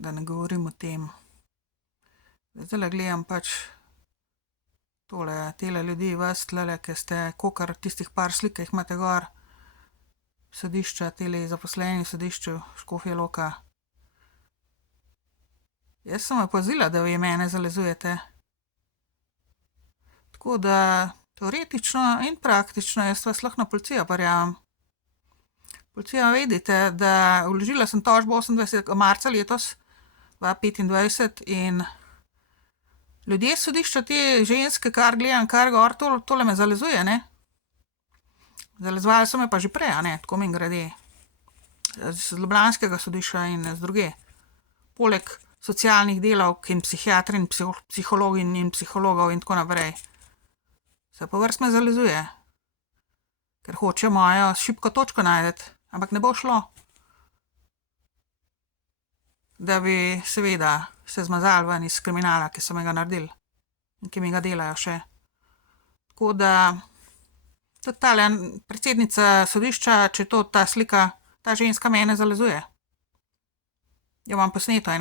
da ne govorim o tem. Zdajle gledam pač tele ljudi, vas tlele, ki ste kakor tistih par slik, ki jih imate gor, sodišča, tele zaposleni v sodišču Škofja Loka. Jaz sem opazila, da vi mene zalezujete. Tako da teoretično in praktično jaz vas lahko na policijo prijavim. Policija, vedite, da vložila sem tožbo 28. marca letos 2025 in ljudje s sodišča, te ženske, kar gledam, kar gor, tole me zalezuje, ne? Zalezovali so me pa že prej, a ne, tako mimogrede. Z ljubljanskega sodišča in z druge. Poleg socialnih delavk in psihiatri in psihologi in psihologov in tako naprej. Se po vrst me zalezuje. Ker hoče mojo šibko točko najti, ampak ne bo šlo. Da bi seveda se zmazali ven iz kriminala, ki so me ga naredili in ki mi ga delajo še. Tako da tudi tale predsednica sodišča, če je to ta slika, ta ženska mene zalezuje. Jo imam posneto.